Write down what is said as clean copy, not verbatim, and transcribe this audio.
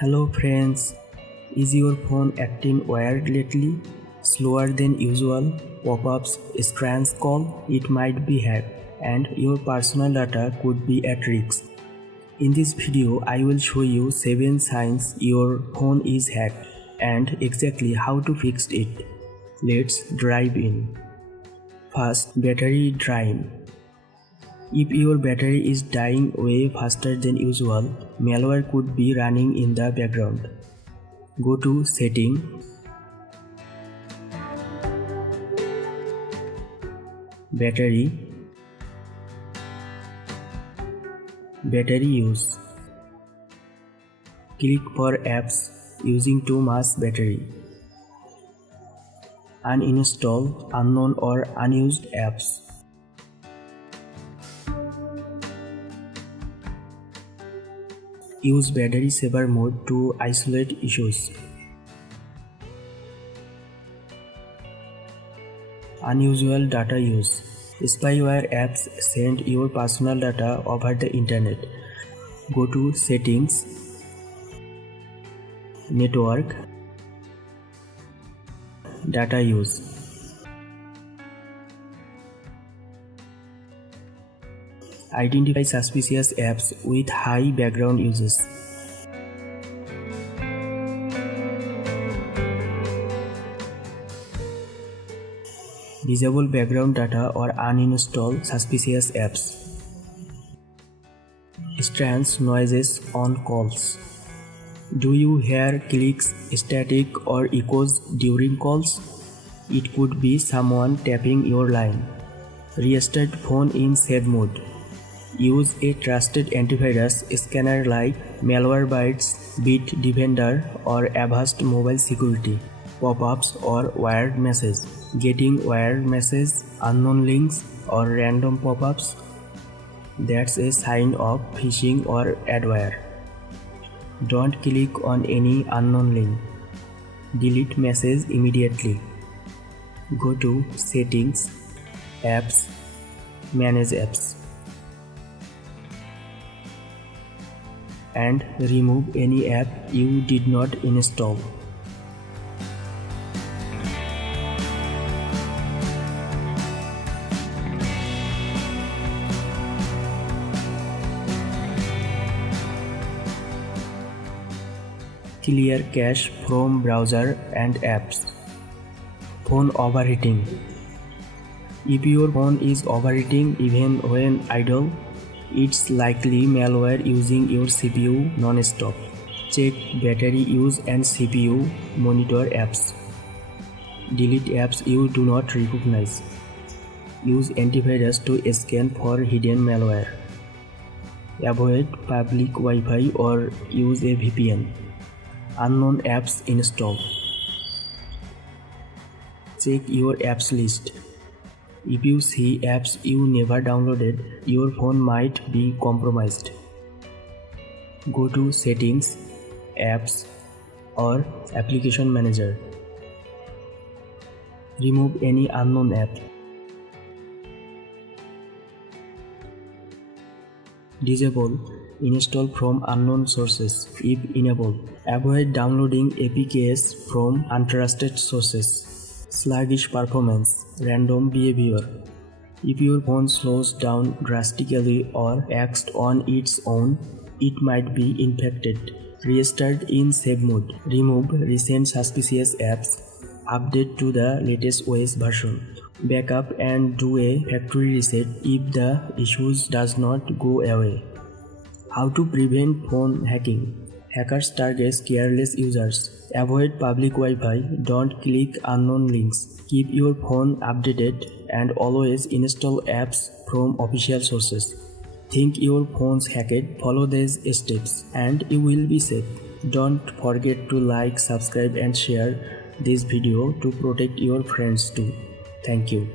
Hello friends, is your phone acting weird lately? Slower than usual, pop-ups, strange call, it might be hacked and your personal data could be at risk. In this video, I will show you 7 signs your phone is hacked and exactly how to fix it. Let's dive in. First, battery drain. If your battery is dying way faster than usual, malware could be running in the background. Go to Setting, Battery, Battery Use. Click for apps using too much battery. Uninstall unknown or unused apps. Use battery saver mode to isolate issues. Unusual data use. Spyware apps send your personal data over the internet. Go to Settings, Network, Data Use. Identify suspicious apps with high background uses. Disable background data or uninstall suspicious apps. Strange noises on calls. Do you hear clicks, static or echoes during calls? It could be someone tapping your line. Restart phone in safe mode. Use a trusted antivirus scanner like Malwarebytes, Bitdefender or Avast Mobile Security. Pop-ups or wired messages. Getting wired messages, unknown links or random pop-ups? That's a sign of phishing or adware. Don't click on any unknown link. Delete message immediately. Go to Settings, Apps, Manage Apps. And remove any app you did not install. Clear cache from browser and apps. Phone overheating. If your phone is overheating even when idle, it's likely malware using your CPU non-stop. Check battery use and CPU monitor apps. Delete apps you do not recognize. Use antivirus to scan for hidden malware. Avoid public Wi-Fi or use a VPN. Unknown apps install. Check your apps list. If you see apps you never downloaded, your phone might be compromised. Go to Settings, Apps or Application Manager. Remove any unknown app. Disable install from unknown sources if enabled. Avoid downloading APKs from untrusted sources. Sluggish performance, random behavior. If your phone slows down drastically or acts on its own, it might be infected. Restart in safe mode. Remove recent suspicious apps. Update to the latest OS version. Backup and do a factory reset if the issues does not go away. How to prevent phone hacking? Hackers target careless users. Avoid public Wi-Fi. Don't click unknown links. Keep your phone updated and always install apps from official sources. Think your phone's hacked? Follow these steps and you will be safe. Don't forget to like, subscribe and share this video to protect your friends too. Thank you.